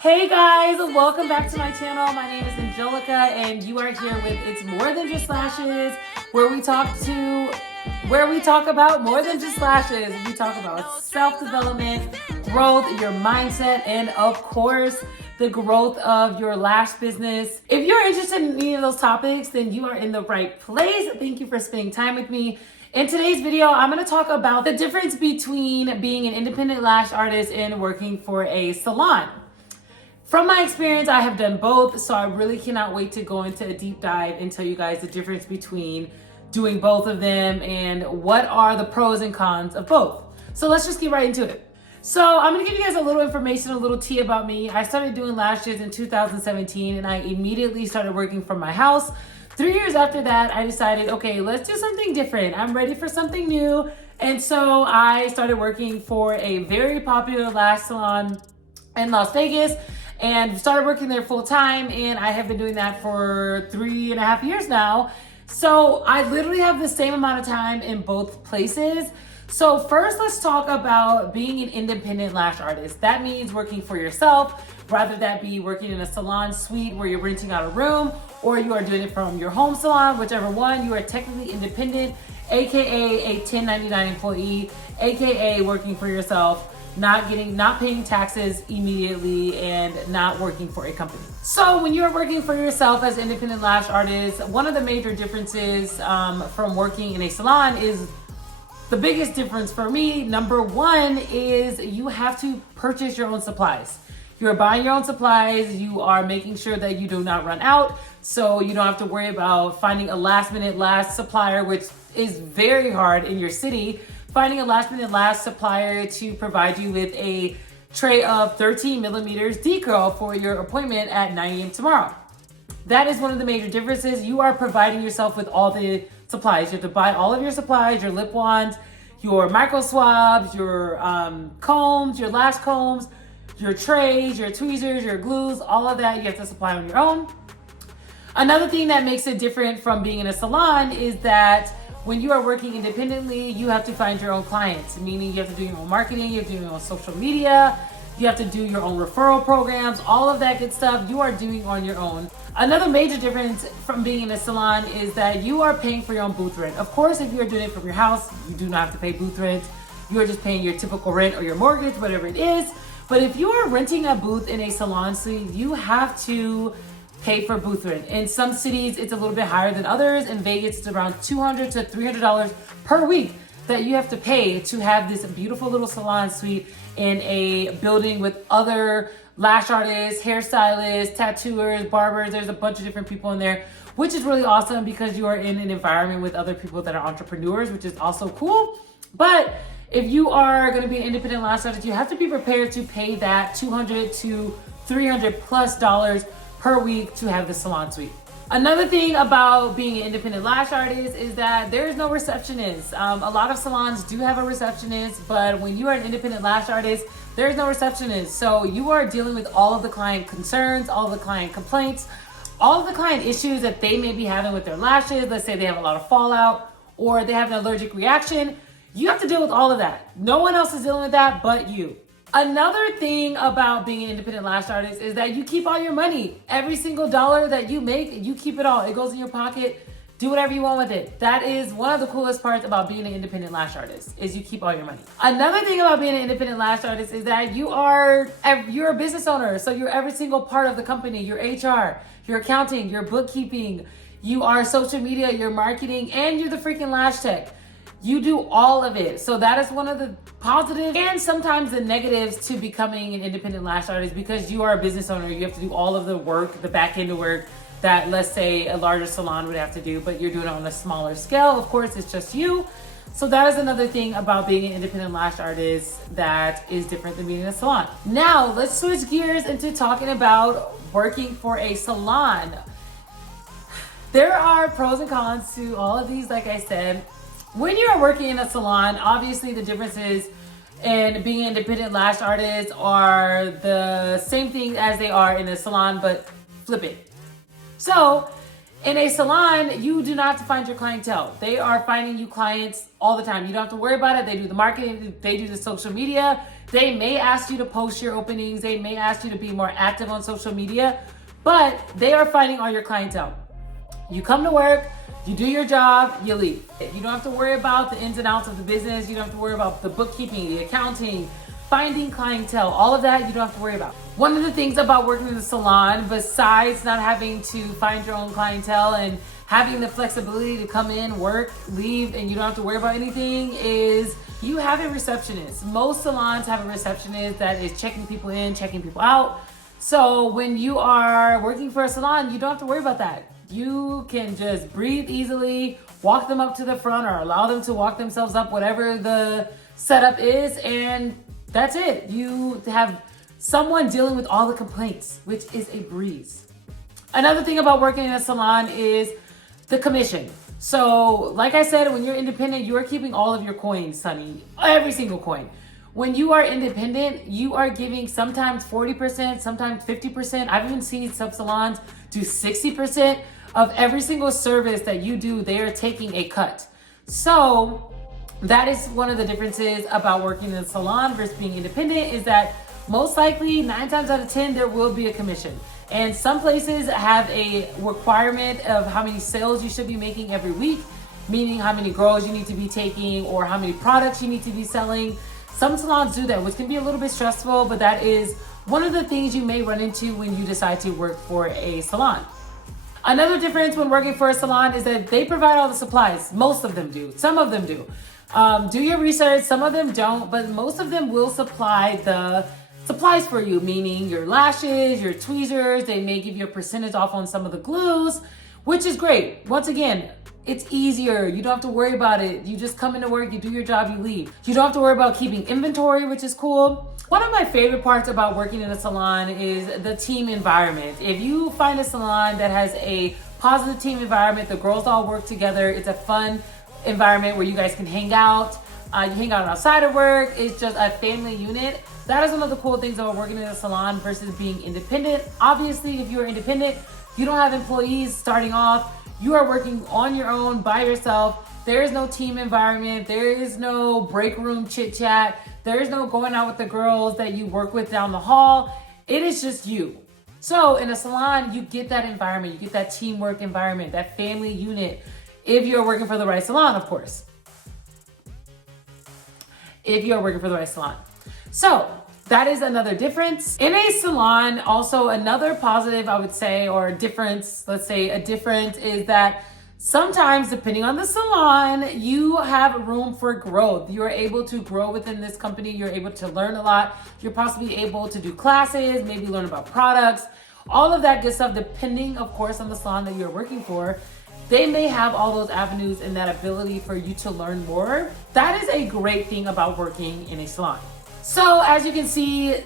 Hey guys, welcome back to my channel. My name is Angelica and you are here with It's More Than Just Lashes, where we talk about more than just lashes. We talk about self-development, growth, your mindset, and of course, the growth of your lash business. If you're interested in any of those topics, then you are in the right place. Thank you for spending time with me. In today's video, I'm going to talk about the difference between being an independent lash artist and working for a salon. From my experience, I have done both, so I really cannot wait to go into a deep dive and tell you guys the difference between doing both of them and what are the pros and cons of both. So let's just get right into it. So I'm gonna give you guys a little information, a little tea about me. I started doing lashes in 2017 and I immediately started working from my house. 3 years after that, I decided, okay, let's do something different. I'm ready for something new. And so I started working for a very popular lash salon in Las Vegas and started working there full time, and I have been doing that for 3.5 years now. So I literally have the same amount of time in both places. So first, let's talk about being an independent lash artist. That means working for yourself, rather that be working in a salon suite where you're renting out a room, or you are doing it from your home salon, whichever one. You are technically independent, AKA a 1099 employee, AKA working for yourself, not paying taxes immediately, and not working for a company. So when you're working for yourself as an independent lash artist, one of the major differences from working in a salon is the biggest difference for me. Number one is you have to purchase your own supplies. You're buying your own supplies. You are making sure that you do not run out. So you don't have to worry about finding a last minute lash supplier, which is very hard in your city. Finding a last minute lash supplier to provide you with a tray of 13 millimeters decurl for your appointment at 9 a.m. tomorrow. That is one of the major differences. You are providing yourself with all the supplies. You have to buy all of your supplies, your lip wands, your micro swabs, your combs, your lash combs, your trays, your tweezers, your glues, all of that you have to supply on your own. Another thing that makes it different from being in a salon is that when you are working independently, you have to find your own clients, meaning you have to do your own marketing, you have to do your own social media, you have to do your own referral programs, all of that good stuff you are doing on your own. Another major difference from being in a salon is that you are paying for your own booth rent. Of course, if you are doing it from your house, you do not have to pay booth rent. You are just paying your typical rent or your mortgage, whatever it is. But if you are renting a booth in a salon suite, you have to pay for booth rent. In some cities, it's a little bit higher than others. In Vegas, it's around $200 to $300 per week that you have to pay to have this beautiful little salon suite in a building with other lash artists, hairstylists, tattooers, barbers. There's a bunch of different people in there, which is really awesome because you are in an environment with other people that are entrepreneurs, which is also cool. But if you are going to be an independent lash artist, you have to be prepared to pay that $200 to $300 plus per week to have the salon suite. Another thing about being an independent lash artist is that there is no receptionist. A lot of salons do have a receptionist, but when you are an independent lash artist, there is no receptionist. So you are dealing with all of the client concerns, all of the client complaints, all of the client issues that they may be having with their lashes. Let's say they have a lot of fallout or they have an allergic reaction. You have to deal with all of that. No one else is dealing with that but you. Another thing about being an independent lash artist is that you keep all your money. Every single dollar that you make, you keep it all. It goes in your pocket. Do whatever you want with it. That is one of the coolest parts about being an independent lash artist, is you keep all your money. Another thing about being an independent lash artist is that you're a business owner. So you're every single part of the company. Your HR, your accounting, your bookkeeping, you are social media, your marketing, and you're the freaking lash tech. You do all of it. So that is one of the positives and sometimes the negatives to becoming an independent lash artist, because you are a business owner. You have to do all of the work, the back end work that, let's say, a larger salon would have to do, but you're doing it on a smaller scale. Of course, it's just you. So that is another thing about being an independent lash artist that is different than being in a salon. Now, let's switch gears into talking about working for a salon. There are pros and cons to all of these, like I said. When you are working in a salon, obviously the differences in being an independent lash artist are the same thing as they are in a salon, but flip it. So In a salon, you do not have to find your clientele. They are finding you clients all the time. You don't have to worry about it. They do the marketing, they do the social media. They may ask you to post your openings. They may ask you to be more active on social media, but they are finding all your clientele. You come to work, you do your job, you leave. You don't have to worry about the ins and outs of the business. You don't have to worry about the bookkeeping, the accounting, finding clientele, all of that you don't have to worry about. One of the things about working in the salon, besides not having to find your own clientele and having the flexibility to come in, work, leave, and you don't have to worry about anything, is you have a receptionist. Most salons have a receptionist that is checking people in, checking people out. So when you are working for a salon, you don't have to worry about that. You can just breathe easily, walk them up to the front or allow them to walk themselves up, whatever the setup is, and that's it. You have someone dealing with all the complaints, which is a breeze. Another thing about working in a salon is the commission. So, like I said, when you're independent, you are keeping all of your coins, honey. Every single coin. When you are independent, you are giving sometimes 40%, sometimes 50%. I've even seen some salons do 60% of every single service that you do. They are taking a cut. So, that is one of the differences about working in a salon versus being independent, is that most likely 9 times out of 10 there will be a commission. And some places have a requirement of how many sales you should be making every week, meaning how many girls you need to be taking or how many products you need to be selling. Some salons do that, which can be a little bit stressful, but that is one of the things you may run into when you decide to work for a salon. Another difference when working for a salon is that they provide all the supplies. Most of them do. Some of them do. Do your research. Some of them don't, but most of them will supply the supplies for you, meaning your lashes, your tweezers. They may give you a percentage off on some of the glues, which is great. Once again, it's easier. You don't have to worry about it. You just come into work, you do your job, you leave. You don't have to worry about keeping inventory, which is cool. One of my favorite parts about working in a salon is the team environment. If you find a salon that has a positive team environment, the girls all work together, it's a fun environment where you guys can hang out. You hang out outside of work. It's just a family unit. That is one of the cool things about working in a salon versus being independent. Obviously, if you're independent, you don't have employees starting off. You are working on your own by yourself. There is no team environment. There is no break room chit chat. There is no going out with the girls that you work with down the hall. It is just you. So in a salon, you get that environment. You get that teamwork environment, that family unit. If you're working for the right salon, of course. If you're working for the right salon. So that is another difference. In a salon, also another positive, I would say, or a difference, let's say a difference, is that sometimes, depending on the salon, you have room for growth. You are able to grow within this company. You're able to learn a lot. You're possibly able to do classes, maybe learn about products, all of that good stuff, depending, of course, on the salon that you're working for. They may have all those avenues and that ability for you to learn more. That is a great thing about working in a salon. So as you can see,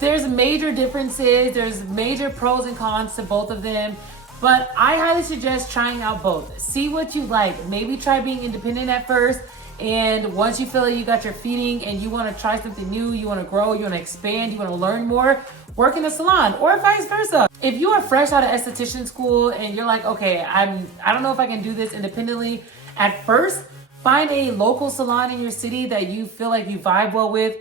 there's major differences. There's major pros and cons to both of them. But I highly suggest trying out both. See what you like. Maybe try being independent at first. And once you feel like you got your feeding and you want to try something new, you want to grow, you want to expand, you want to learn more, work in a salon, or vice versa. If you are fresh out of esthetician school and you're like, okay, I don't know if I can do this independently, at first, find a local salon in your city that you feel like you vibe well with.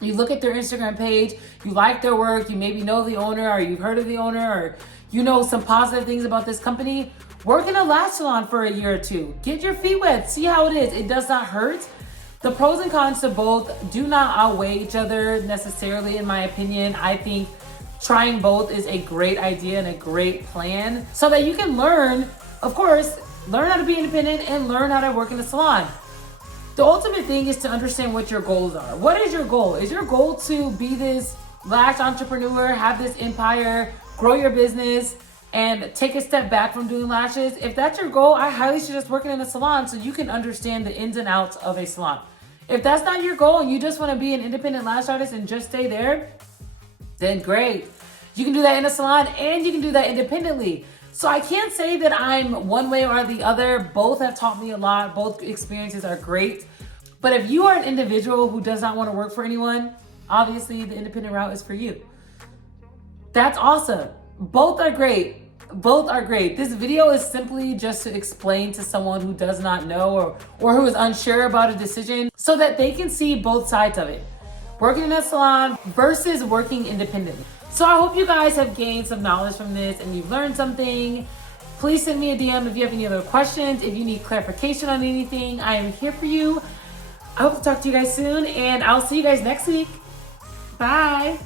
You look at their Instagram page, you like their work, you maybe know the owner or you've heard of the owner or you know some positive things about this company. Work in a lash salon for a year or two. Get your feet wet, see how it is. It does not hurt. The pros and cons to both do not outweigh each other necessarily, in my opinion. I think trying both is a great idea and a great plan so that you can learn, of course, learn how to be independent and learn how to work in a salon. The ultimate thing is to understand what your goals are. What is your goal? Is your goal to be this lash entrepreneur, have this empire, grow your business, and take a step back from doing lashes? If that's your goal, I highly suggest working in a salon so you can understand the ins and outs of a salon. If that's not your goal and you just want to be an independent lash artist and just stay there, then great. You can do that in a salon and you can do that independently. So I can't say that I'm one way or the other. Both have taught me a lot. Both experiences are great. But if you are an individual who does not want to work for anyone, obviously the independent route is for you. That's awesome. Both are great. Both are great. This video is simply just to explain to someone who does not know or who is unsure about a decision so that they can see both sides of it. Working in a salon versus working independently. So I hope you guys have gained some knowledge from this and you've learned something. Please send me a DM if you have any other questions, if you need clarification on anything. I am here for you. I hope to talk to you guys soon, and I'll see you guys next week. Bye.